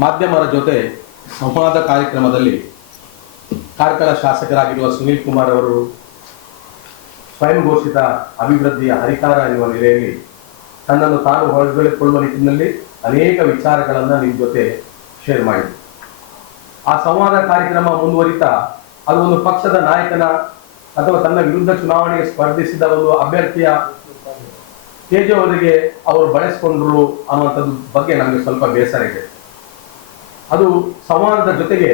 ಮಾಧ್ಯಮರ ಜೊತೆ ಸಂವಾದ ಕಾರ್ಯಕ್ರಮದಲ್ಲಿ ಕಾರ್ಕಳ ಶಾಸಕರಾಗಿರುವ ಸುನೀಲ್ ಕುಮಾರ್ ಅವರು ಸ್ವಯಂ ಘೋಷಿತ ಅಭಿವೃದ್ಧಿಯ ಹರಿಕಾರ ಎನ್ನುವ ನೆಲೆಯಲ್ಲಿ ತನ್ನನ್ನು ತಾನು ಹೊರಗೆಳೆದುಕೊಳ್ಳುವ ನಿಟ್ಟಿನಲ್ಲಿ ಅನೇಕ ವಿಚಾರಗಳನ್ನು ನಿಮ್ಮ ಜೊತೆ ಶೇರ್ ಮಾಡಿದರು. ಆ ಸಂವಾದ ಕಾರ್ಯಕ್ರಮ ಮುಂದುವರಿತಾ ಅದು ಒಂದು ಪಕ್ಷದ ನಾಯಕನ ಅಥವಾ ತನ್ನ ವಿರುದ್ಧ ಚುನಾವಣೆಗೆ ಸ್ಪರ್ಧಿಸಿದ ಒಂದು ಅಭ್ಯರ್ಥಿಯ ತೇಜೋವಧಿಗೆ ಅವರು ಬಳಸಿಕೊಂಡ್ರು ಅನ್ನುವಂಥದ್ದು ಬಗ್ಗೆ ನಮಗೆ ಸ್ವಲ್ಪ ಬೇಸರ ಇದೆ. ಅದು ಸಂವಾದದ ಜೊತೆಗೆ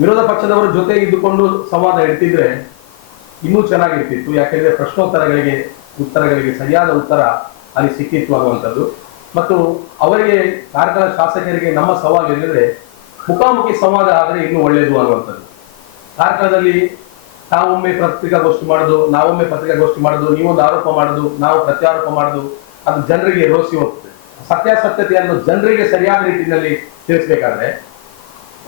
ವಿರೋಧ ಪಕ್ಷದವರ ಜೊತೆ ಇದ್ದುಕೊಂಡು ಸಂವಾದ ಇಡ್ತಿದ್ರೆ ಇನ್ನೂ ಚೆನ್ನಾಗಿರ್ತಿತ್ತು. ಯಾಕೆಂದ್ರೆ ಪ್ರಶ್ನೋತ್ತರಗಳಿಗೆ ಉತ್ತರಗಳಿಗೆ ಸರಿಯಾದ ಉತ್ತರ ಅಲ್ಲಿ ಸಿಕ್ಕಿತ್ತು ಅನ್ನುವಂಥದ್ದು. ಮತ್ತು ಅವರಿಗೆ ಕಾರ್ಕಳ ಶಾಸಕರಿಗೆ ನಮ್ಮ ಸವಾಲು ಏನಿದ್ರೆ ಮುಖಾಮುಖಿ ಸಂವಾದ ಆದರೆ ಇನ್ನೂ ಒಳ್ಳೆಯದು ಅನ್ನುವಂಥದ್ದು. ಕಾರ್ಕಳದಲ್ಲಿ ತಾವೊಮ್ಮೆ ಪತ್ರಿಕಾಗೋಷ್ಠಿ ಮಾಡೋದು, ನಾವೊಮ್ಮೆ ಪತ್ರಿಕಾಗೋಷ್ಠಿ ಮಾಡೋದು, ನೀವೊಂದು ಆರೋಪ ಮಾಡೋದು, ನಾವು ಪ್ರತ್ಯಾರೋಪ ಮಾಡೋದು, ಅದು ಜನರಿಗೆ ರೋಸಿ ಹೋಗ್ತದೆ. ಸತ್ಯಾಸತ್ಯತೆಯನ್ನು ಜನರಿಗೆ ಸರಿಯಾದ ರೀತಿಯಲ್ಲಿ ತಿಳಿಸಬೇಕಾದ್ರೆ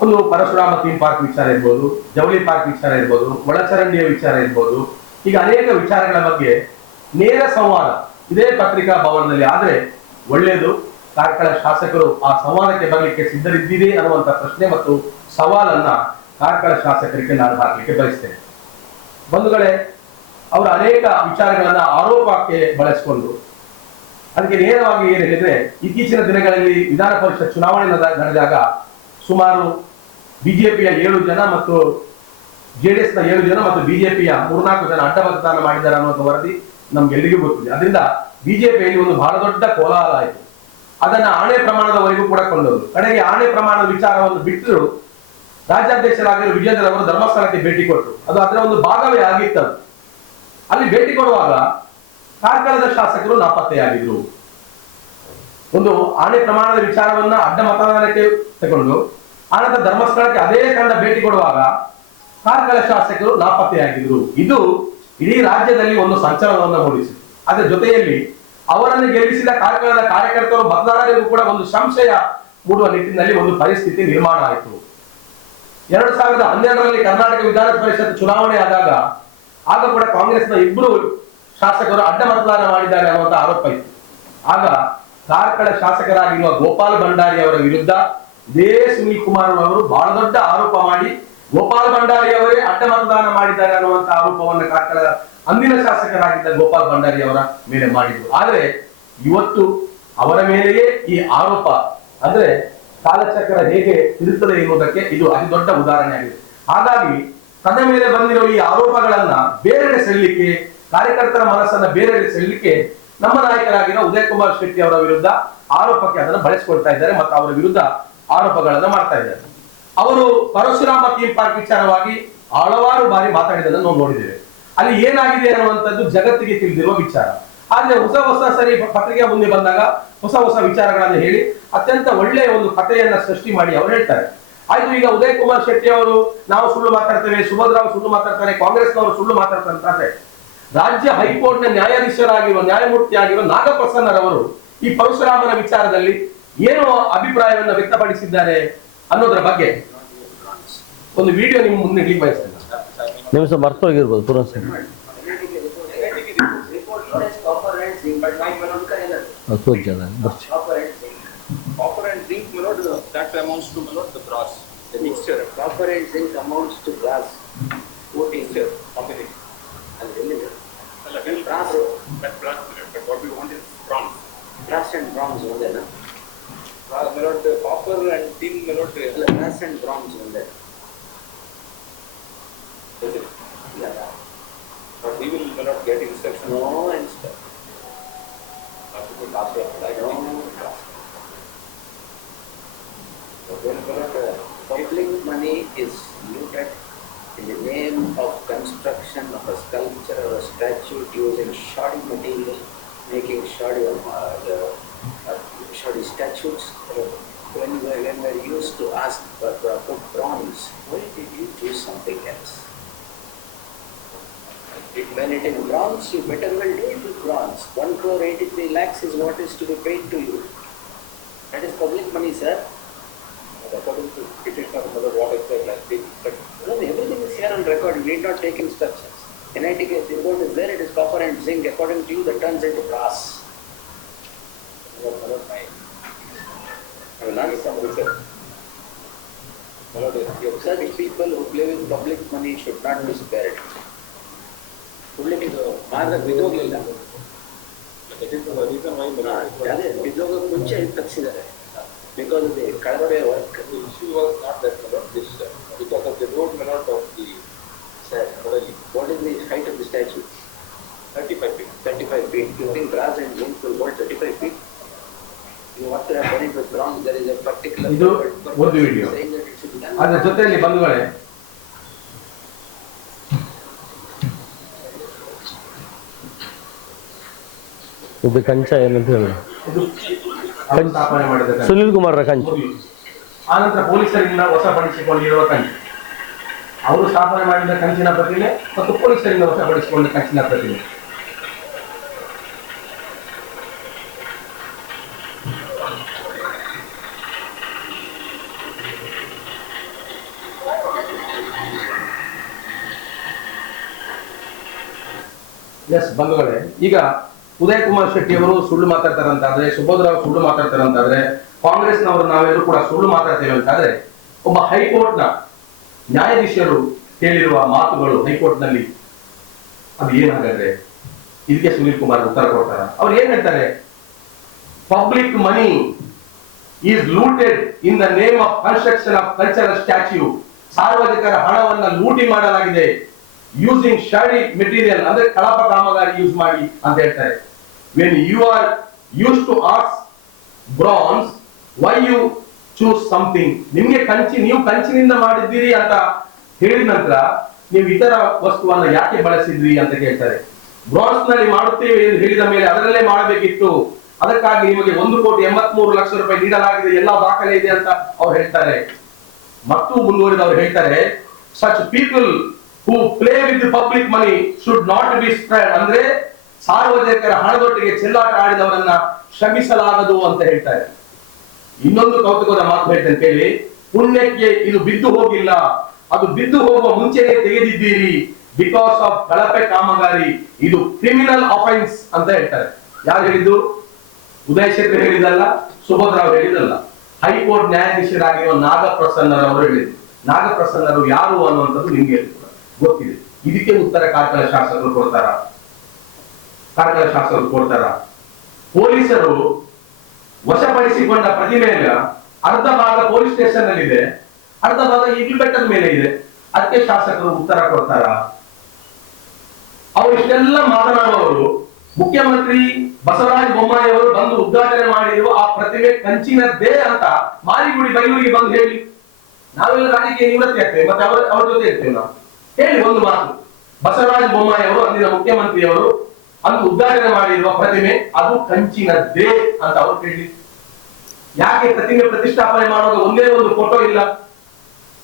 ಒಂದು ಪರಶುರಾಮ ಥೀಮ್ ಪಾರ್ಕ್ ವಿಚಾರ ಇರ್ಬೋದು, ಜವಳಿ ಪಾರ್ಕ್ ವಿಚಾರ ಇರ್ಬೋದು, ಒಳಚರಂಡಿಯ ವಿಚಾರ ಇರ್ಬೋದು, ಈಗ ಅನೇಕ ವಿಚಾರಗಳ ಬಗ್ಗೆ ನೇರ ಸಂವಾದ ಇದೇ ಪತ್ರಿಕಾ ಭವನದಲ್ಲಿ ಆದ್ರೆ ಒಳ್ಳೆಯದು. ಕಾರ್ಕಳ ಶಾಸಕರು ಆ ಸಂವಾದಕ್ಕೆ ಬರಲಿಕ್ಕೆ ಸಿದ್ಧರಿದ್ದೀರಿ ಅನ್ನುವಂಥ ಪ್ರಶ್ನೆ ಮತ್ತು ಸವಾಲನ್ನ ಕಾರ್ಕಳ ಶಾಸಕರಿಗೆ ನಾನು ಹಾಕಲಿಕ್ಕೆ ಬಯಸ್ತೇನೆ. ಬಂಧುಗಳೇ, ಅವರ ಅನೇಕ ವಿಚಾರಗಳನ್ನ ಆರೋಪಕ್ಕೆ ಬಳಸಿಕೊಂಡು ಅದಕ್ಕೆ ನೇರವಾಗಿ ಏನು ಹೇಳಿದ್ರೆ, ಇತ್ತೀಚಿನ ದಿನಗಳಲ್ಲಿ ವಿಧಾನ ಪರಿಷತ್ ಚುನಾವಣೆ ನಡೆದಾಗ ಸುಮಾರು ಬಿಜೆಪಿಯ 7 ಜನ ಮತ್ತು ಜೆಡಿಎಸ್ ನ 7 ಜನ ಮತ್ತು ಬಿಜೆಪಿಯ 3-4 ಜನ ಅಡ್ಡ ಮತದಾನ ಮಾಡಿದ್ದಾರೆ ಅನ್ನುವಂಥ ವರದಿ ನಮ್ಗೆಲ್ಲರಿಗೂ ಗೊತ್ತಿದೆ. ಅದರಿಂದ ಬಿಜೆಪಿಯಲ್ಲಿ ಒಂದು ಬಹಳ ದೊಡ್ಡ ಕೋಲಾಹಲ ಆಯಿತು. ಅದನ್ನ ಆಣೆ ಪ್ರಮಾಣದವರೆಗೂ ಕೂಡ ಕೊಂಡರು. ಕಡೆಗೆ ಆಣೆ ಪ್ರಮಾಣದ ವಿಚಾರವನ್ನು ಬಿಟ್ಟರು ರಾಜ್ಯಾಧ್ಯಕ್ಷರಾಗಿರುವ ವಿಜೇಂದ್ರ ಅವರು ಧರ್ಮಸ್ಥಳಕ್ಕೆ ಭೇಟಿ ಕೊಟ್ಟರು. ಅದು ಅದರ ಒಂದು ಭಾಗವೇ ಆಗಿತ್ತು. ಅಲ್ಲಿ ಭೇಟಿ ಕೊಡುವಾಗ ಕಾರ್ಕಳದ ಶಾಸಕರು ನಾಪತ್ತೆಯಾಗಿದ್ರು. ಒಂದು ಆಣೆ ಪ್ರಮಾಣದ ವಿಚಾರವನ್ನ ಅಡ್ಡ ಮತದಾನಕ್ಕೆ ತಗೊಂಡು ಆನಂತರ ಧರ್ಮಸ್ಥಳಕ್ಕೆ ಅದೇ ತಂಡ ಭೇಟಿ ಕೊಡುವಾಗ ಕಾರ್ಕಳ ಶಾಸಕರು ನಾಪತ್ತೆಯಾಗಿದ್ರು. ಇದು ಇಡೀ ರಾಜ್ಯದಲ್ಲಿ ಒಂದು ಸಂಚಲನವನ್ನು ಮೂಡಿಸಿತು. ಅದರ ಜೊತೆಯಲ್ಲಿ ಅವರನ್ನು ಗೆಲ್ಲಿಸಿದ ಕಾರ್ಕಳದ ಕಾರ್ಯಕರ್ತರು ಮತದಾರರಿಗೂ ಕೂಡ ಒಂದು ಸಂಶಯ ಮೂಡುವ ನಿಟ್ಟಿನಲ್ಲಿ ಒಂದು ಪರಿಸ್ಥಿತಿ ನಿರ್ಮಾಣ ಆಯಿತು. 2012ರಲ್ಲಿ ಕರ್ನಾಟಕ ವಿಧಾನ ಪರಿಷತ್ ಚುನಾವಣೆ ಆದಾಗ ಆಗ ಕೂಡ ಕಾಂಗ್ರೆಸ್ನ 2 ಶಾಸಕರು ಅಡ್ಡ ಮತದಾನ ಮಾಡಿದ್ದಾರೆ ಅನ್ನುವಂಥ ಆರೋಪ ಇತ್ತು. ಆಗ ಕಾರ್ಕಳ ಶಾಸಕರಾಗಿರುವ ಗೋಪಾಲ್ ಭಂಡಾರಿ ಅವರ ವಿರುದ್ಧ ಇದೇ ಸುನೀಲ್ ಕುಮಾರ್ ಅವರು ಬಹಳ ದೊಡ್ಡ ಆರೋಪ ಮಾಡಿ ಗೋಪಾಲ್ ಭಂಡಾರಿ ಅವರೇ ಅಡ್ಡ ಮತದಾನ ಮಾಡಿದ್ದಾರೆ ಅನ್ನುವಂಥ ಆರೋಪವನ್ನು ಕಾರ್ಕಳ ಅಂದಿನ ಶಾಸಕರಾಗಿದ್ದ ಗೋಪಾಲ್ ಭಂಡಾರಿ ಅವರ ಮೇಲೆ ಮಾಡಿದ್ರು. ಆದ್ರೆ ಇವತ್ತು ಅವರ ಮೇಲೆಯೇ ಈ ಆರೋಪ ಅಂದ್ರೆ ಕಾಲಚಕ್ರ ಹೇಗೆ ತಿರುತ್ತದೆ ಎನ್ನುವುದಕ್ಕೆ ಇದು ಅತಿ ದೊಡ್ಡ ಉದಾಹರಣೆ ಆಗಿದೆ. ಹಾಗಾಗಿ ತನ್ನ ಮೇಲೆ ಬಂದಿರೋ ಈ ಆರೋಪಗಳನ್ನ ಬೇರೆಡೆ ಸೆಳಲಿಕ್ಕೆ, ಕಾರ್ಯಕರ್ತರ ಮನಸ್ಸನ್ನ ಬೇರೆಡೆ ಸೆಳಲಿಕ್ಕೆ ನಮ್ಮ ನಾಯಕರಾಗಿರೋ ಉದಯ್ ಕುಮಾರ್ ಶೆಟ್ಟಿ ಅವರ ವಿರುದ್ಧ ಆರೋಪಕ್ಕೆ ಅದನ್ನು ಬಳಸಿಕೊಳ್ತಾ ಇದ್ದಾರೆ ಮತ್ತು ಅವರ ವಿರುದ್ಧ ಆರೋಪಗಳನ್ನ ಮಾಡ್ತಾ ಇದ್ದಾರೆ. ಅವರು ಪರಶುರಾಮ ಥೀಮ್ ಪಾರ್ಕ್ ವಿಚಾರವಾಗಿ ಹಲವಾರು ಬಾರಿ ಮಾತಾಡಿದ್ದನ್ನು ನಾವು ನೋಡಿದ್ದೇವೆ. ಅಲ್ಲಿ ಏನಾಗಿದೆ ಅನ್ನುವಂಥದ್ದು ಜಗತ್ತಿಗೆ ತಿಳಿದಿರುವ ವಿಚಾರ. ಆದ್ರೆ ಹೊಸ ಸರಿ ಪತ್ರಿಕೆ ಮುಂದೆ ಬಂದಾಗ ಹೊಸ ವಿಚಾರಗಳನ್ನು ಹೇಳಿ ಅತ್ಯಂತ ಒಳ್ಳೆಯ ಒಂದು ಕಥೆಯನ್ನ ಸೃಷ್ಟಿ ಮಾಡಿ ಅವರು ಹೇಳ್ತಾರೆ. ಆಯ್ತು, ಈಗ ಉದಯ್ ಕುಮಾರ್ ಶೆಟ್ಟಿ ಅವರು ನಾವು ಸುಳ್ಳು ಮಾತಾಡ್ತೇವೆ, ಸುಭದ್ರಾವ್ ಸುಳ್ಳು ಮಾತಾಡ್ತಾರೆ, ಕಾಂಗ್ರೆಸ್ನವರು ಸುಳ್ಳು ಮಾತಾಡ್ತಾರೆ. ರಾಜ್ಯ ಹೈಕೋರ್ಟ್ ನ ನ್ಯಾಯಮೂರ್ತಿ ಆಗಿರುವ ನಾಗಪ್ರಸನ್ನರವರು ಈ ಪರಶುರಾಮನ ವಿಚಾರದಲ್ಲಿ ಏನು ಅಭಿಪ್ರಾಯವನ್ನು ವ್ಯಕ್ತಪಡಿಸಿದ್ದಾರೆ ಅನ್ನೋದರ ಬಗ್ಗೆ ಒಂದು ವಿಡಿಯೋ ನಿಮ್ಮ ಮುಂದೆ ಇಡ್ಲಿಕ್ಕೆ ಬಯಸ್ತೇನೆ. ನಿಮಿಷ ಮರ್ತೋಗಿರ್ಬೋದು ಪುನಃ Copper and zinc that amounts to the brass. The mixture. Copper and zinc amounts to brass. What mixture? Combination. And then brass. But what we want is bronze. Brass and bronze only, na? Copper and tin brass and bronze only. Is it? Yeah. But we will not get instruction. No instruction. Public money is looted in the name of construction of a sculpture or a statue using shoddy material, making shoddy statues. When we used to ask for put bronze, why did you choose something else? When it is bronze, you better well do it with bronze. 1,83 lakhs is what is to be paid to you. That is public money, sir. According to petitioner, what is there like big? No, everything is here on record. You need not take instructions. NIT case report is there. It is copper and zinc. According to you, that turns into brass. some research. Such people who play with public money should not be spared. Public ಇದು ಮಾರ್ಗ ಬಿದ್ದೋಗ್ಲಿಲ್ಲ. ಅದೇ ಬಿದ್ದೋಗಕ್ಕೆ ಮುಂಚೆ ತಪ್ಪಿಸಿದ್ದಾರೆ. Because of the ಕಳಪೆ work. The issue was not that about this, because of the road layout of the statue. What is the height of the statue? 35 feet. 35 feet. You think brass and zinc will hold 35 feet? You want to have done it with bronze, there is a particular... ಇದು ಒಂದು video. saying that it should be done. ಅದರ ಜೊತೆಯಲ್ಲಿ ಬಂಧುಗಳೇ, ಇದು ಕಂಚ ಏನಂತ ಹೇಳಿ ಇದು ಅವರು ಸ್ಥಾಪನೆ ಮಾಡಿದ ಕಂಚು. ಸುನಿಲ್ ಕುಮಾರ್ರ ಕಂಚು. ಆನಂತರ ಪೊಲೀಸರಿಂದ ವಶಪಡಿಸಿಕೊಂಡಿರುವ ಕಂಚು, ಅವರು ಸ್ಥಾಪನೆ ಮಾಡಿದ ಕಂಚಿನ ಪ್ರತಿಮೆ ಮತ್ತು ಪೊಲೀಸರಿಂದ ವಶಪಡಿಸಿಕೊಂಡ ಕಂಚಿನ ಪ್ರತಿಮೆ. ಎಸ್ ಬಂಧುಗಳೇ, ಈಗ ಉದಯ್ ಕುಮಾರ್ ಶೆಟ್ಟಿ ಅವರು ಸುಳ್ಳು ಮಾತಾಡ್ತಾರಂತಾದ್ರೆ, ಸುಬೋಧರಾವ್ ಸುಳ್ಳು ಮಾತಾಡ್ತಾರಂತಾದ್ರೆ, ಕಾಂಗ್ರೆಸ್ನವರು ನಾವೆಲ್ಲರೂ ಕೂಡ ಸುಳ್ಳು ಮಾತಾಡ್ತೇವೆ ಅಂತಾದ್ರೆ, ಒಬ್ಬ ಹೈಕೋರ್ಟ್ನ ನ್ಯಾಯಾಧೀಶರು ಹೇಳಿರುವ ಮಾತುಗಳು ಹೈಕೋರ್ಟ್ನಲ್ಲಿ ಅದು ಏನಾಗದ್ರೆ ಇದಕ್ಕೆ ಸುನೀಲ್ ಕುಮಾರ್ ಉತ್ತರ ಕೊಡ್ತಾರ. ಅವ್ರು ಏನ್ ಹೇಳ್ತಾರೆ? Public money is looted in the name of construction of cultural statue. ಸಾರ್ವಜನಿಕರ ಹಣವನ್ನ ಲೂಟಿ ಮಾಡಲಾಗಿದೆ ಯೂಸಿಂಗ್ ಶಾಡಿ ಮೆಟೀರಿಯಲ್, ಅಂದ್ರೆ ಕಳಪ ಕಾಮಗಾರಿ ಯೂಸ್ ಮಾಡಿ ಅಂತ ಹೇಳ್ತಾರೆ. When you are used to arts brands, why you choose something. ನಿಮ್ಗೆ ನೀವು ಕಂಚಿನಿಂದ ಮಾಡಿದ್ದೀರಿ ಅಂತ ಹೇಳಿದ ನಂತರ ನೀವು ಇತರ ವಸ್ತುವನ್ನ ಯಾಕೆ ಬಳಸಿದ್ರಿ ಅಂತ ಕೇಳ್ತಾರೆ. ಬ್ರಾನ್ಸ್ ನಲ್ಲಿ ಮಾಡುತ್ತೇವೆ ಎಂದು ಹೇಳಿದ ಮೇಲೆ ಅದರಲ್ಲೇ ಮಾಡಬೇಕಿತ್ತು, ಅದಕ್ಕಾಗಿ ನಿಮಗೆ 1,83,00,000 ರೂಪಾಯಿ ನೀಡಲಾಗಿದೆ, ಎಲ್ಲಾ ದಾಖಲೆ ಇದೆ ಅಂತ ಅವ್ರು ಹೇಳ್ತಾರೆ. ಮತ್ತು ಮುಂದುವರಿದವರು ಹೇಳ್ತಾರೆ, such people who play with the public money should not be spared. ಅಂದ್ರೆ ಸಾರ್ವಜನಿಕರ ಹಣದೊಟ್ಟಿಗೆ ಚೆಲ್ಲಾಟ ಆಡಿದವರನ್ನ ಕ್ಷಮಿಸಲಾಗದು ಅಂತ ಹೇಳ್ತಾರೆ. ಇನ್ನೊಂದು ಕೌತುಕದ ಮಾತು ಹೇಳ್ತೇನೆ ಕೇಳಿ. ಪುಣ್ಯಕ್ಕೆ ಇದು ಬಿದ್ದು ಹೋಗಿಲ್ಲ, ಅದು ಬಿದ್ದು ಹೋಗುವ ಮುಂಚೆನೆ ತೆಗೆದಿದ್ದೀರಿ ಬಿಕಾಸ್ ಆಫ್ ಕಳಪೆ ಕಾಮಗಾರಿ. ಇದು ಕ್ರಿಮಿನಲ್ ಅಫೆನ್ಸ್ ಅಂತ ಹೇಳ್ತಾರೆ. ಯಾರು ಹೇಳಿದ್ದು? ಉದಯ್ ಶೆಟ್ಟಿ ಹೇಳಿದಲ್ಲ, ಸುಭದ್ರಾವ್ ಹೇಳಿದಲ್ಲ, ಹೈಕೋರ್ಟ್ ನ್ಯಾಯಾಧೀಶರಾಗಿರುವ ನಾಗಪ್ರಸನ್ನರವರು ಹೇಳಿದ್ರು. ನಾಗಪ್ರಸನ್ನರು ಯಾರು ಅನ್ನುವಂಥದ್ದು ನಿಮ್ಗೆ ಗೊತ್ತಿದೆ. ಇದಕ್ಕೆ ಉತ್ತರ ಕಾರ್ಕಳ ಶಾಸಕರು ಕೊಡ್ತಾರ. ಪೊಲೀಸರು ವಶಪಡಿಸಿಕೊಂಡ ಪ್ರತಿಮೆಯ ಅರ್ಧ ಭಾಗ ಪೊಲೀಸ್ ಸ್ಟೇಷನ್ ನಲ್ಲಿ ಇದೆ, ಅರ್ಧ ಭಾಗ ಈಗಲೂ ಬೆಟ್ಟದ ಮೇಲೆ ಇದೆ. ಅದಕ್ಕೆ ಶಾಸಕರು ಉತ್ತರ ಕೊಡ್ತಾರ. ಅವರು ಇಷ್ಟೆಲ್ಲ ಮಾತನಾಡುವವರು ಮುಖ್ಯಮಂತ್ರಿ ಬಸವರಾಜ ಬೊಮ್ಮಾಯಿ ಅವರು ಬಂದು ಉದ್ಘಾಟನೆ ಮಾಡಿರುವ ಆ ಪ್ರತಿಮೆ ಕಂಚಿನದ್ದೇ ಅಂತ ಮಾರಿಗುಡಿ ಬೈಲೂರಿಗೆ ಬಂದು ಹೇಳಿ. ನಾವೆಲ್ಲ ರಾಜಕೀಯ ನಿವೃತ್ತಿ ಆಗ್ತೇವೆ, ಮತ್ತೆ ಅವ್ರ ಜೊತೆ ಇರ್ತೇವೆ. ನಾವು ಹೇಳಿ ಒಂದು ಮಾತು, ಬಸವರಾಜ ಬೊಮ್ಮಾಯಿ ಅವರು ಅಂದಿನ ಮುಖ್ಯಮಂತ್ರಿಯವರು ಅಂದು ಉದ್ಘಾಟನೆ ಮಾಡಿರುವ ಪ್ರತಿಮೆ ಅದು ಕಂಚಿನದ್ದೇ ಅಂತ ಅವರು ಹೇಳಿ. ಯಾಕೆ ಪ್ರತಿಮೆ ಪ್ರತಿಷ್ಠಾಪನೆ ಮಾಡುವಾಗ ಒಂದೇ ಒಂದು ಫೋಟೋ ಇಲ್ಲ?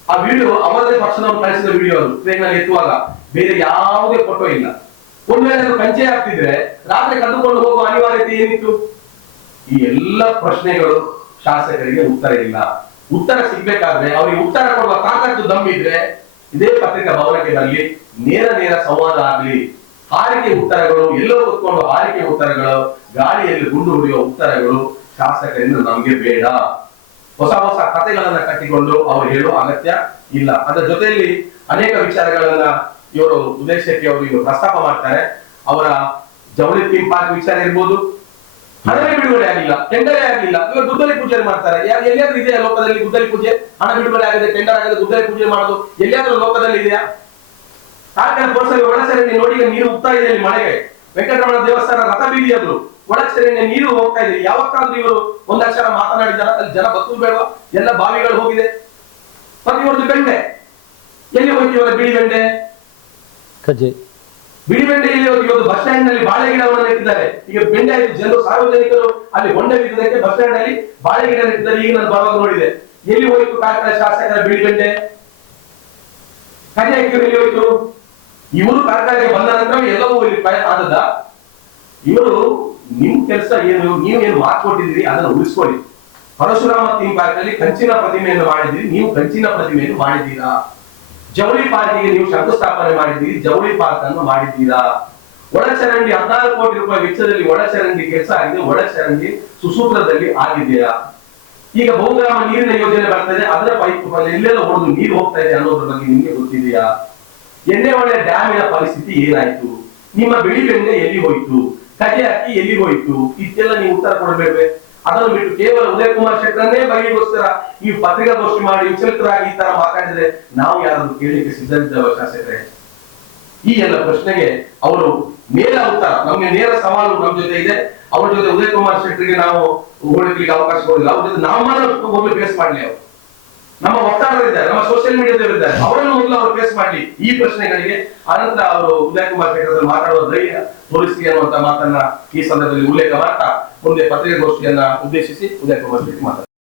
ಆ ವಿಡಿಯೋ ಅವರದೇ ಪಕ್ಷದವರು ಕಳಿಸಿದ ವಿಡಿಯೋ, ಅದು ಟ್ರೈನ್ ನಲ್ಲಿ ಎತ್ತುವಾಗ ಬೇರೆ ಯಾವುದೇ ಫೋಟೋ ಇಲ್ಲ. ಒಂದ್ ವೇಳೆ ಅದು ಕಂಚೆ ಆಗ್ತಿದ್ರೆ ರಾತ್ರಿ ಕದ್ದುಕೊಂಡು ಹೋಗುವ ಅನಿವಾರ್ಯತೆ ಏನಿತ್ತು? ಈ ಎಲ್ಲ ಪ್ರಶ್ನೆಗಳು ಶಾಸಕರಿಗೆ ಉತ್ತರ ಇಲ್ಲ. ಉತ್ತರ ಸಿಗ್ಬೇಕಾದ್ರೆ ಅವರಿಗೆ ಉತ್ತರ ಕೊಡುವ ತಾಕತ್ತು ದಮ್ಮಿದ್ರೆ ಇದೇ ಪತ್ರಿಕಾ ಭವನಕ್ಕೆ ಬರಲಿ, ನೇರ ಸಂವಾದ ಆಗಲಿ. ಹಾರಿಕೆ ಉತ್ತರಗಳು, ಎಲ್ಲೋ ಕೂತ್ಕೊಂಡು ಹಾರಿಕೆ ಉತ್ತರಗಳು, ಗಾಳಿಯಲ್ಲಿ ಗುಂಡು ಹೊಡೆಯುವ ಉತ್ತರಗಳು ಶಾಸಕರಿಂದ ನಮ್ಗೆ ಬೇಡ. ಹೊಸ ಕಥೆಗಳನ್ನ ಕಟ್ಟಿಕೊಂಡು ಅವರು ಹೇಳುವ ಅಗತ್ಯ ಇಲ್ಲ. ಅದರ ಜೊತೆಯಲ್ಲಿ ಅನೇಕ ವಿಚಾರಗಳನ್ನ ಇವರು ಉದಯ್ ಶೆಟ್ಟಿ ಅವರು ಈಗ ಪ್ರಸ್ತಾಪ ಮಾಡ್ತಾರೆ. ಅವರ ಜವಳಿ ಥೀಮ್ ಪಾರ್ಕ್ ವಿಚಾರ ಇರ್ಬೋದು, ಹಣವೇ ಬಿಡುಗಡೆ ಆಗಿಲ್ಲ, ಟೆಂಡರೇ ಆಗಿಲ್ಲ. ಇವರು ಗುದ್ದಲಿ ಪೂಜೆ ಮಾಡ್ತಾರೆ. ಎಲ್ಲಿಯಾದ್ರೂ ಇದೆಯಾ ಲೋಕದಲ್ಲಿ ಗುದ್ದಲಿ ಪೂಜೆ? ಹಣ ಬಿಡುಗಡೆ ಆಗದೆ, ಟೆಂಡರ್ ಆಗದೆ ಗುದ್ದಲಿ ಪೂಜೆ ಮಾಡೋದು ಎಲ್ಲಿಯಾದ್ರೂ ಲೋಕದಲ್ಲಿ ಇದೆಯಾ? ಕಾರ್ಕಳ ಪುರಸಭೆ ಒಳಚರಂಡಿ ನೋಡಿ, ನೀರು ಹೋಗ್ತಾ ಇದೆ ಇಲ್ಲಿ ಮಳೆಗೆ. ವೆಂಕಟರಮಣ ದೇವಸ್ಥಾನ ರಥ ಬೀದಿ ಅದು ಒಳಚರಂಡಿ ನೀರು ಹೋಗ್ತಾ ಇದೆ. ಯಾವತ್ತಾದ್ರೂ ಇವರು ಒಂದಕ್ಷರ ಮಾತನಾಡಿದಾರ? ಅಲ್ಲಿ ಜನ ಬತ್ತು ಬೇಡವಾ? ಎಲ್ಲ ಬಾವಿಗಳು ಹೋಗಿದೆ. ಮತ್ತೆ ಇವ್ರದ್ದು ಬೆಂಡೆ ಎಲ್ಲಿ ಹೋಯ್ತು? ಇವರ ಬಿಳಿ ಬೆಂಡೆ ಬಿಳಿಬೆಂಡೆ ಇಲ್ಲಿ ಇವತ್ತು ಬಸ್ ಸ್ಟ್ಯಾಂಡ್ ನಲ್ಲಿ ಬಾಳೆ ಗಿಡವನ್ನು ನೆಟ್ಟಿದ್ದಾರೆ. ಈಗ ಬೆಂಡೆ ಆಯ್ತು, ಜನರು ಸಾರ್ವಜನಿಕರು ಅಲ್ಲಿ ಹೊಂಡೆ ಬಿದ್ದದಕ್ಕೆ ಬಸ್ ಸ್ಟ್ಯಾಂಡ್ ನಲ್ಲಿ ಬಾಳೆ ಗಿಡ ನೆಟ್ಟಿದ್ದಾರೆ. ಈಗ ನಾನು ಬರುವಾಗ ನೋಡಿದೆ. ಎಲ್ಲಿ ಹೋಯ್ತು ಕಾರ್ಕಳ ಶಾಸಕರ ಬಿಳಿಬೆಂಡೆ? ಕನ್ಯಾಕಿ ಎಲ್ಲಿ ಹೋಯ್ತು? ಇವರು ಕಾರ್ಕಳಕ್ಕೆ ಬಂದ ನಂತರ ಎಲ್ಲವೂ ಇಲ್ಲಿ ಆದದ. ಇವರು ನಿಮ್ ಕೆಲಸ ಏನು, ನೀವೇನು ಮಾತು ಕೊಟ್ಟಿದ್ದೀರಿ ಅದನ್ನು ಉಳಿಸ್ಕೊಳ್ಳಿ. ಪರಶುರಾಮ ಥೀಮ್ ಪಾರ್ಕ್ ನಲ್ಲಿ ಕಂಚಿನ ಪ್ರತಿಮೆಯನ್ನು ಮಾಡಿದ್ದೀರಿ, ನೀವು ಕಂಚಿನ ಪ್ರತಿಮೆಯನ್ನು ಮಾಡಿದ್ದೀರಾ? ಜವಳಿ ಪಾರ್ಕಿಗೆ ನೀವು ಶಂಕುಸ್ಥಾಪನೆ ಮಾಡಿದ್ದೀರಿ, ಜವಳಿ ಪಾರ್ಕ್ ಅನ್ನು ಮಾಡಿದ್ದೀರಾ? ಒಳಚರಂಡಿ 14 ಕೋಟಿ ರೂಪಾಯಿ ವೆಚ್ಚದಲ್ಲಿ ಒಳಚರಂಡಿ ಕೆಲಸ ಆಗಿದೆ, ಒಳಚರಂಡಿ ಸುಸೂತ್ರದಲ್ಲಿ ಆಗಿದೆಯಾ? ಈಗ ಬಹುಗ್ರಾಮ ನೀರಿನ ಯೋಜನೆ ಬರ್ತಾ ಇದೆ, ಅದರ ಪೈಪ್ ಎಲ್ಲೆಲ್ಲ ಹೊಡೆದು ನೀರು ಹೋಗ್ತಾ ಇದೆ ಅನ್ನೋದ್ರ ಬಗ್ಗೆ ನಿಮ್ಗೆ ಗೊತ್ತಿದೆಯಾ? ಎಣ್ಣೆಹೊಳೆ ಡ್ಯಾಮಿನ ಪರಿಸ್ಥಿತಿ ಏನಾಯ್ತು? ನಿಮ್ಮ ಬಿಳಿ ಬೆಣ್ಣೆ ಎಲ್ಲಿ ಹೋಯ್ತು? ಕಗೆ ಅಕ್ಕಿ ಎಲ್ಲಿ ಹೋಯ್ತು? ಇಷ್ಟೆಲ್ಲ ನೀವು ಉತ್ತರ ಕೊಡಬೇಡ್ವೆ. ಅದನ್ನು ಬಿಟ್ಟು ಕೇವಲ ಉದಯ್ ಕುಮಾರ್ ಶೆಟ್ಟರನ್ನೇ ಬಗೆಗೋಸ್ಕರ ನೀವು ಪತ್ರಿಕಾಗೋಷ್ಠಿ ಮಾಡಿ ವಿಚಲಿತರಾಗಿ ಈ ತರ ಮಾತಾಡಿದ್ರೆ ನಾವು ಯಾರಾದ್ರೂ ಕೇಳಲಿಕ್ಕೆ ಸಿದ್ಧರಿದ್ದೇವೆ ಶಾಸಕರೇ? ಈ ಎಲ್ಲ ಪ್ರಶ್ನೆಗೆ ಅವರು ನೇರ ಉತ್ತರ, ನಮ್ಗೆ ನೇರ ಸವಾಲು ನಮ್ಮ ಜೊತೆ ಇದೆ. ಅವ್ರ ಜೊತೆ ಉದಯ್ ಕುಮಾರ್ ಶೆಟ್ಟರಿಗೆ ನಾವು ಹೋಗ್ಲಿಕ್ಕೆ ಅವಕಾಶ ಕೊಡಿಲ್ಲ. ಅವ್ರ ಜೊತೆ ನಾವು ಮಾತ್ರ ಹೋಗ್ಲಿ ಫೇಸ್ ಮಾಡ್ಲಿ. ಅವರು ನಮ್ಮ ವಕ್ತಾರರಿದ್ದಾರೆ, ನಮ್ಮ ಸೋಷಿಯಲ್ ಮೀಡಿಯಾದವರಿದ್ದಾರೆ, ಅವರನ್ನು ಮೊದಲು ಅವರು ಫೇಸ್ ಮಾಡ್ಲಿ ಈ ಪ್ರಶ್ನೆಗಳಿಗೆ. ಆನಂತರ ಅವರು ಉದಯ್ ಕುಮಾರ್ ಶೆಟ್ಟರ್ ಮಾತಾಡುವ ಧೈರ್ಯ ತೋರಿಸಿ ಅನ್ನುವಂತ ಮಾತನ್ನ ಈ ಸಂದರ್ಭದಲ್ಲಿ ಉಲ್ಲೇಖ ಮಾಡ್ತಾ ಮುಂದೆ ಪತ್ರಿಕಾಗೋಷ್ಠಿಯನ್ನ ಉದ್ದೇಶಿಸಿ ಉದಯ್ ಕುಮಾರ್ ಶೆಟ್ಟಿ ಮಾತಾಡ್ತಾರೆ.